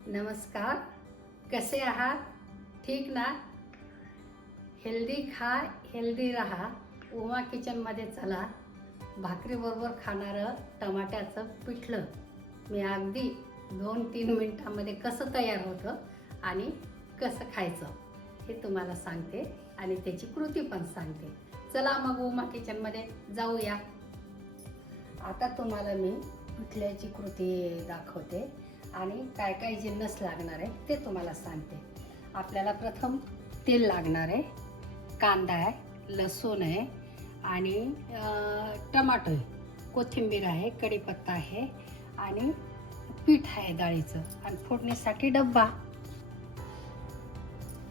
नमस्कार, कसे आहात? ठीक ना? हेल्दी खा, हेल्दी राहा. उमा किचनमध्ये चला. भाकरीबरोबर खाणारं टमाट्याचं पिठलं मी अगदी 2-3 मिनिटांमध्ये कसं तयार होतं आणि कसं खायचं हे तुम्हाला सांगते आणि त्याची कृती पण सांगते. चला मग उमा किचनमध्ये जाऊया. आता तुम्हाला मी पिठल्याची कृती दाखवते आणि काय काय जिन्नस लागणार आहे ते तुम्हाला सांगते. आपल्याला प्रथम तेल लागणार आहे, कांदा आहे, लसूण आहे आणि टमाटो आहे, कोथिंबीर आहे, कढीपत्ता आहे आणि पीठ आहे डाळीचं आणि फोडणीसाठी डब्बा,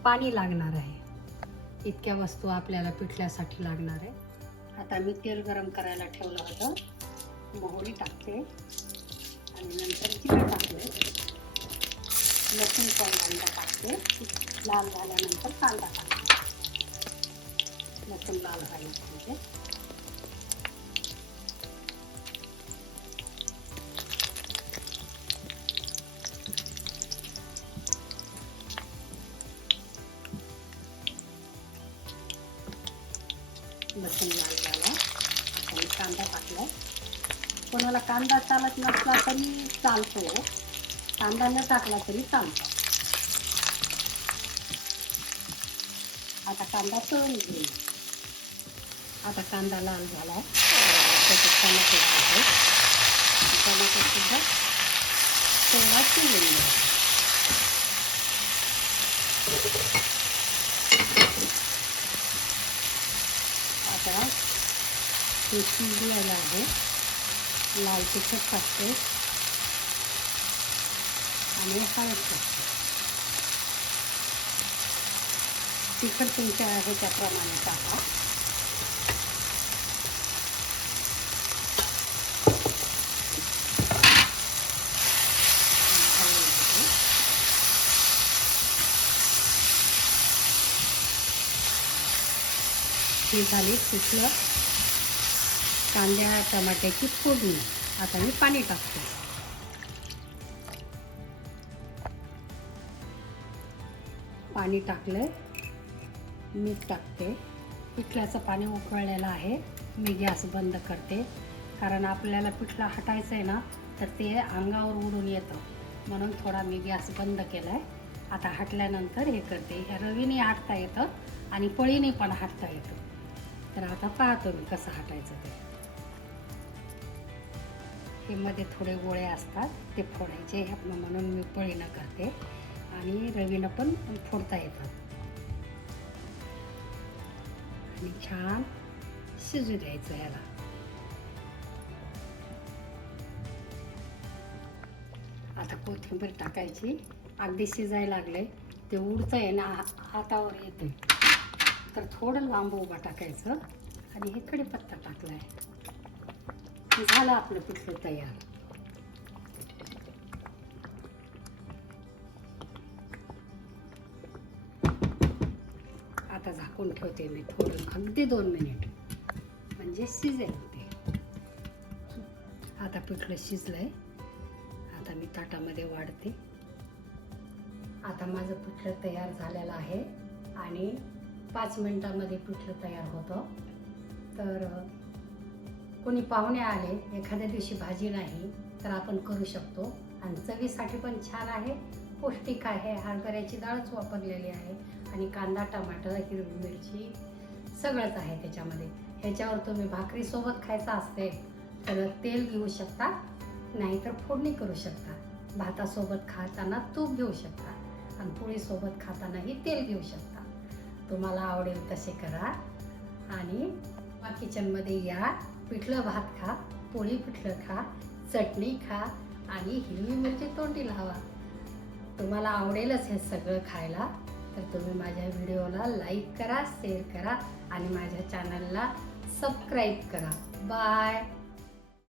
पाणी लागणार आहे. इतक्या वस्तू आपल्याला पिठल्यासाठी लागणार आहे. आता मी तेल गरम करायला ठेवलं होतं. मोहरी टाकते आणि नंतर जिरं टाकते, लसूण कांदा टाकते. लाल झाल्यानंतर कांदा टाकते. लसूण लाल झाला पाहिजे. लसूण लाल झाला आणि कांदा टाकला. कोणाला कांदा चालत नसला तरी चालतो, कांदा न टाकला तरी चालतो. आता कांदा तळून घेऊ. आता कांदा लाल झाला, त्याच्यात टमाटे टाकते. टमाटे सुद्धा थोडा शिजून घ्यायचा. आता हे शिजलेलं आहे. लाल तिखट टाकते आणि हळद टाकते. तिखट तुमच्या ह्याच्याप्रमाणे टाका. ही झाली पिठलं कांद्या टमाट्याची फोडणी. आता मी पाणी टाकते. पाणी टाकलं, मीठ टाकते. पिठल्याचं पाणी उकळलेलं आहे. मी गॅस बंद करते कारण आपल्याला पिठलं हटायचं आहे ना, तर ते अंगावर उडून येतं, म्हणून थोडा मी गॅस बंद केला आहे. आता हटल्यानंतर हे करते. ह्या रवीने हटता येतं आणि पळीने पण हटता येतं. तर आता पाहतो मी कसं हटायचं ते. हे मध्ये थोडे गोळे असतात ते फोडायचे म्हणून मी पळीनं करते आणि रवीनं पण फोडता येतात. आणि छान शिजू द्यायचं ह्याला. आता कोथिंबीर टाकायची. अगदी शिजायला लागले, ते उडतंय ना, हातावर येते, तर थोडं लांब उभा टाकायचं आणि हे कढीपत्ता टाकलाय. झालं आपलं पिठलं तयार. आता झाकून ठेवते मी थोडं, अगदी 2 मिनिट, म्हणजे शिजेल ते. आता पिठलं शिजलंय. आता मी ताटामध्ये वाढते. आता माझं पिठलं तयार झालेलं आहे आणि 5 मिनिटांमध्ये पिठलं तयार होतं. तर कोणी पाहुणे आले, एखाद्या दिवशी भाजी नाही, तर आपण करू शकतो. आणि चवीसाठी पण छान आहे, पौष्टिक आहे. हरभऱ्याची डाळच वापरलेली आहे आणि कांदा, टमाटर, हिरवी मिरची सगळंच आहे त्याच्यामध्ये. ह्याच्यावर तुम्ही भाकरीसोबत खायचं असते तर तेल घेऊ शकता, नाहीतर फोडणी करू शकता. भातासोबत खाताना तूप घेऊ शकता आणि पोळीसोबत खातानाही तेल घेऊ शकता. तुम्हाला आवडेल तसे करा आणि किचनमध्ये या. पिठलं भात खा, पोळी पिठलं खा, चटणी खा आणि हिरवी मिरची तोंडी लावा. तुम्हाला आवडेलच हे सगळं खायला. तर तुम्ही माझ्या व्हिडिओला लाईक करा, शेअर करा आणि माझ्या चॅनलला सबस्क्राईब करा. बाय.